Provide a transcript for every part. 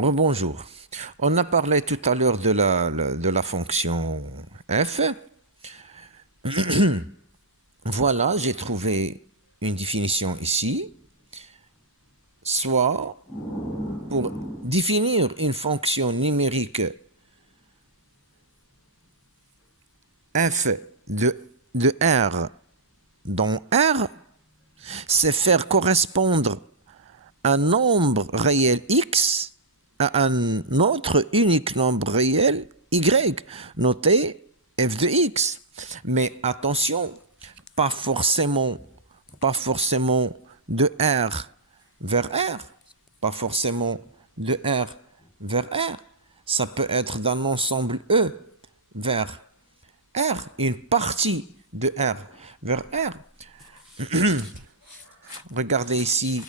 Rebonjour. On a parlé tout à l'heure de la fonction f. Voilà, j'ai trouvé une définition ici. Soit, pour définir une fonction numérique f de R dans R, c'est faire correspondre un nombre réel x à un autre unique nombre réel y, noté f de x. Mais attention, pas forcément de R vers R, pas forcément de R vers R. Ça peut être d'un ensemble E vers R, une partie de R vers R. Regardez ici,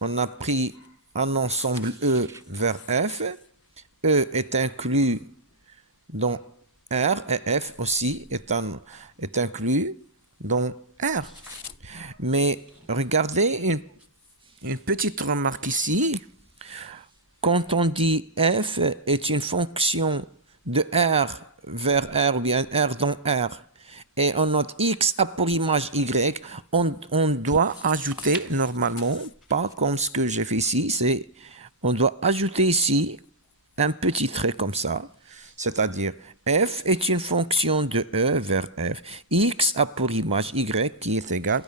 on a pris un ensemble E vers F. E est inclus dans R et F aussi est inclus dans R. Mais regardez une petite remarque ici. Quand on dit F est une fonction de R vers R ou bien R dans R, et on note X a pour image Y, on doit ajouter normalement, pas comme ce que j'ai fait ici, on doit ajouter ici un petit trait comme ça, c'est-à-dire f est une fonction de E vers F, X a pour image Y qui est égal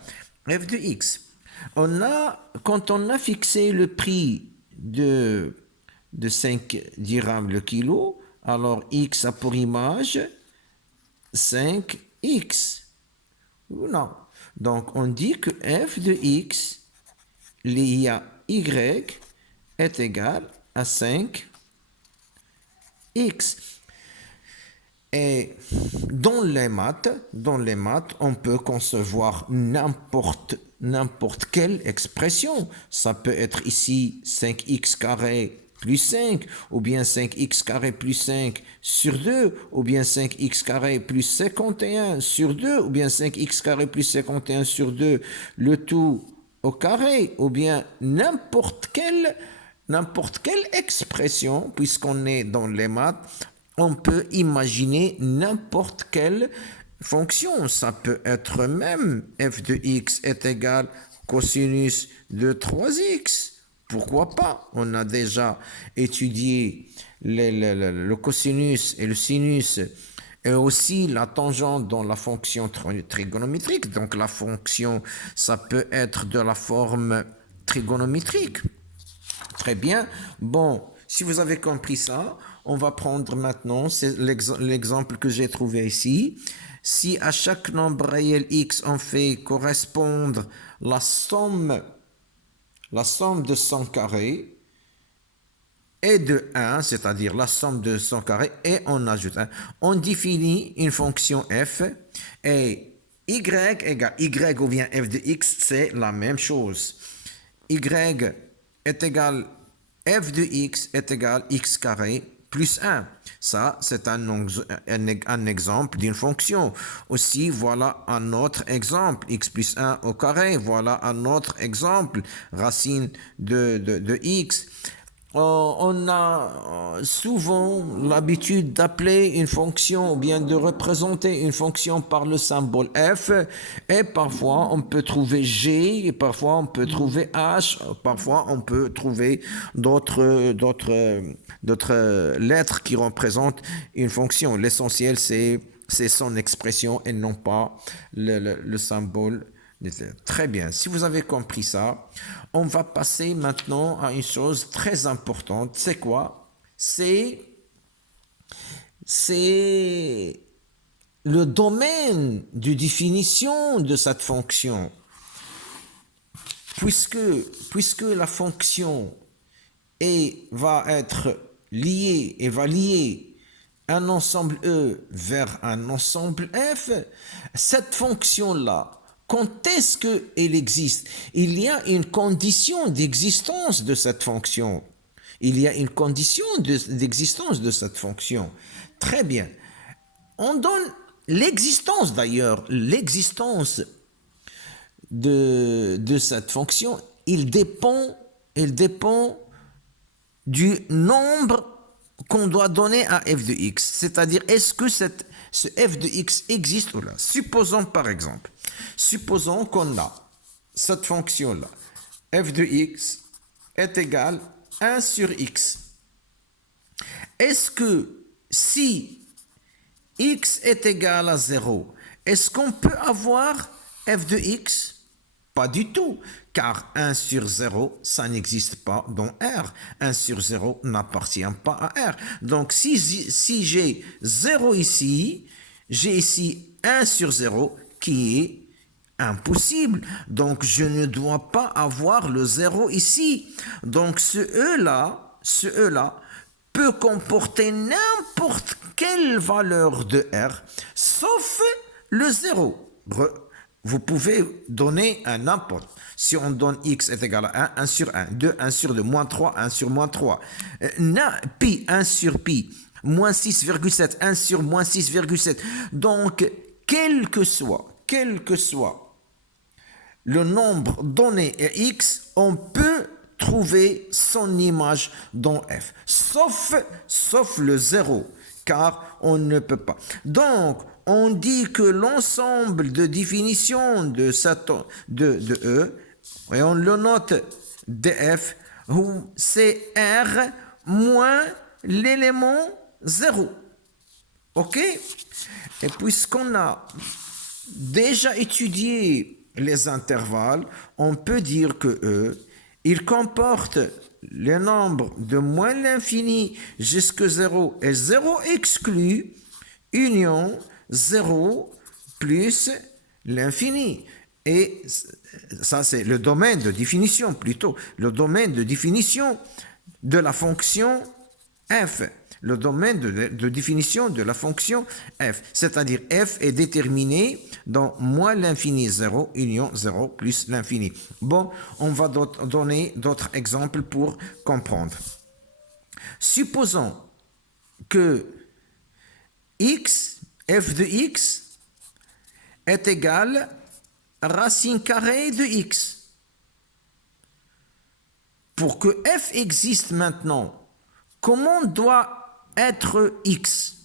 f de X. Quand on a fixé le prix de 5 dirhams le kilo, alors X a pour image 5X. Non. Donc on dit que f de X lié à Y est égal à 5X. Et dans les maths, on peut concevoir n'importe quelle expression. Ça peut être ici 5x carré plus 5, ou bien 5x carré plus 5 sur 2, ou bien 5x carré plus 51 sur 2, ou bien 5x carré plus 51 sur 2, le tout au carré, ou bien n'importe quelle expression, puisqu'on est dans les maths, on peut imaginer n'importe quelle fonction. Ça peut être même f de x est égal cosinus de 3x. Pourquoi pas? On a déjà étudié le cosinus et le sinus et aussi la tangente dans la fonction trigonométrique. Donc la fonction, ça peut être de la forme trigonométrique. Très bien. Bon, si vous avez compris ça, on va prendre maintenant l'exemple que j'ai trouvé ici. Si à chaque nombre réel x, on fait correspondre la somme de son carré et de 1, c'est-à-dire la somme de son carré, et on ajoute 1. On définit une fonction f et y égale y ou bien f de x, c'est la même chose. Y est égal f de x est égal x carré plus 1. Ça, c'est un exemple d'une fonction. Aussi, voilà un autre exemple, x plus 1 au carré. Voilà un autre exemple, racine de x. On a souvent l'habitude d'appeler une fonction ou bien de représenter une fonction par le symbole f, et parfois on peut trouver g, et parfois on peut trouver h, parfois on peut trouver d'autres lettres qui représentent une fonction. L'essentiel c'est son expression et non pas le symbole. Très bien, si vous avez compris ça, on va passer maintenant à une chose très importante. C'est quoi? C'est le domaine de définition de cette fonction. Puisque la fonction va être liée et va lier un ensemble E vers un ensemble F, cette fonction-là, quand est-ce qu'elle existe? Il y a une condition d'existence de cette fonction. Il y a une condition d'existence de cette fonction. Très bien. On donne l'existence d'ailleurs, l'existence de cette fonction, il dépend du nombre qu'on doit donner à f de x. C'est-à-dire, est-ce que ce f de x existe ou là? Supposons par exemple, supposons qu'on a cette fonction-là, f de x est égal à 1 sur x. Est-ce que si x est égal à 0, est-ce qu'on peut avoir f de x? Pas du tout, car 1 sur 0, ça n'existe pas dans R. 1 sur 0 n'appartient pas à R. Donc, si j'ai 0 ici, j'ai ici 1 sur 0 qui est impossible. Donc, je ne dois pas avoir le 0 ici. Donc, ce E-là peut comporter n'importe quelle valeur de R, sauf le 0. Vous pouvez donner un n'importe. Si on donne x est égal à 1, 1 sur 1, 2, 1 sur 2, moins 3, 1 sur moins 3. Pi, 1 sur pi, moins 6,7, 1 sur moins 6,7. Donc, quel que soit le nombre donné à x, on peut trouver son image dans f. Sauf le 0, car on ne peut pas. Donc, on dit que l'ensemble de définition de E, et on le note df, c'est R moins l'élément 0. OK? Et puisqu'on a déjà étudié les intervalles, on peut dire que E, il comporte le nombre de moins l'infini jusqu'à 0 et 0 exclut union 0 plus l'infini. Et ça, c'est le domaine de définition, plutôt. Le domaine de définition de la fonction f. Le domaine de définition de la fonction f. C'est-à-dire f est déterminé dans moins l'infini 0, union 0 plus l'infini. Bon, on va donner d'autres exemples pour comprendre. Supposons que x, f de x, est égal à racine carrée de x. Pour que f existe maintenant, comment doit être x?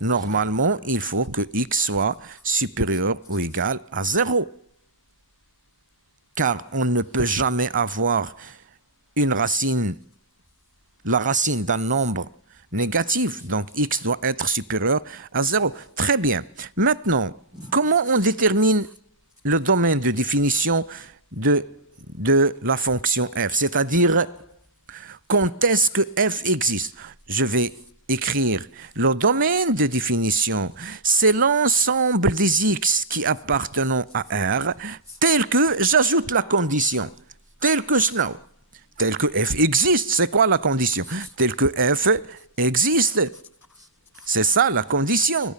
Normalement, il faut que x soit supérieur ou égal à 0. Car on ne peut jamais avoir la racine d'un nombre négatif. Donc, x doit être supérieur à 0. Très bien. Maintenant, comment on détermine le domaine de définition de la fonction f? C'est-à-dire, quand est-ce que f existe? Je vais écrire le domaine de définition, c'est l'ensemble des x qui appartiennent à R, tel que j'ajoute la condition, tel que f existe. C'est quoi la condition? Tel que f existe. C'est ça la condition.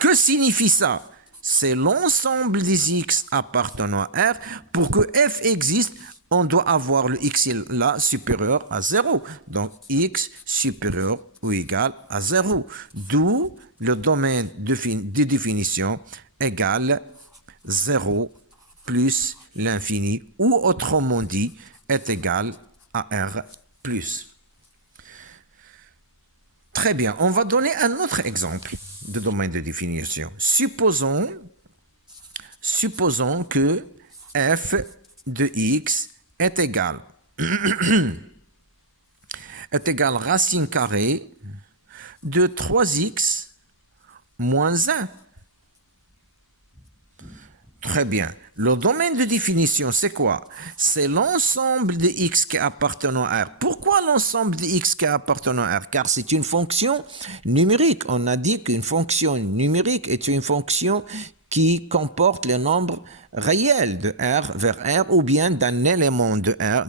Que signifie ça? C'est l'ensemble des x appartenant à R. Pour que f existe, on doit avoir le x là supérieur à 0. Donc, x supérieur ou égal à 0. D'où le domaine de définition égale 0 plus l'infini, ou autrement dit, est égal à R plus. Très bien, on va donner un autre exemple de domaine de définition. Supposons que f de x est égal racine carrée de 3x moins 1. Très bien. Le domaine de définition, c'est quoi? C'est l'ensemble de x qui appartiennent à R. Pourquoi l'ensemble de x qui appartiennent à R? Car c'est une fonction numérique. On a dit qu'une fonction numérique est une fonction qui comporte les nombres réels de R vers R, ou bien d'un élément de R,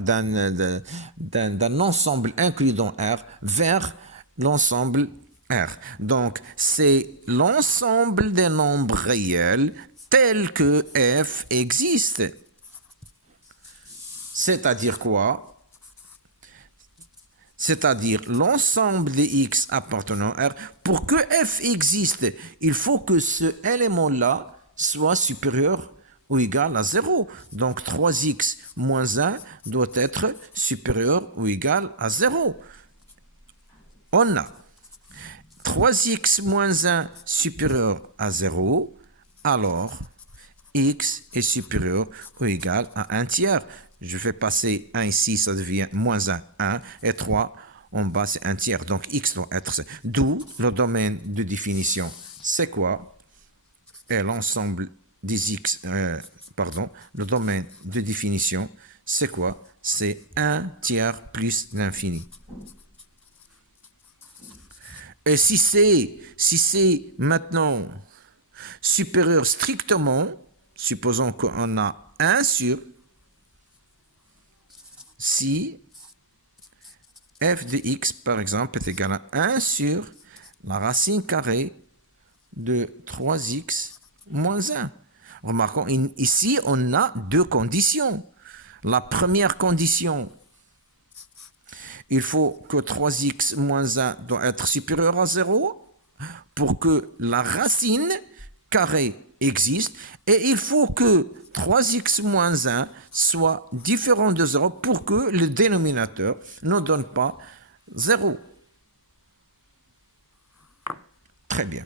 d'un ensemble inclus dans R vers l'ensemble R. Donc, c'est l'ensemble des nombres réels tels que f existe. C'est-à-dire quoi? C'est-à-dire l'ensemble des x appartenant à R. Pour que f existe, il faut que ce élément-là soit supérieur ou égal à 0. Donc 3x moins 1 doit être supérieur ou égal à 0. On a 3x moins 1 supérieur à 0, alors x est supérieur ou égal à 1 tiers. Je fais passer 1 ici, ça devient moins 1, 1, et 3 en bas, c'est 1 tiers. Donc x doit être, d'où le domaine de définition. C'est quoi? Et l'ensemble des x, le domaine de définition, c'est quoi? C'est 1 tiers plus l'infini. Et si c'est maintenant supérieur strictement, supposons qu'on a 1 sur, si f de x, par exemple, est égal à 1 sur la racine carrée de 3x moins 1. Remarquons, ici, on a deux conditions. La première condition, il faut que 3x moins 1 doit être supérieur à 0 pour que la racine carrée existe. Et il faut que 3x moins 1 soit différent de 0 pour que le dénominateur ne donne pas 0. Très bien.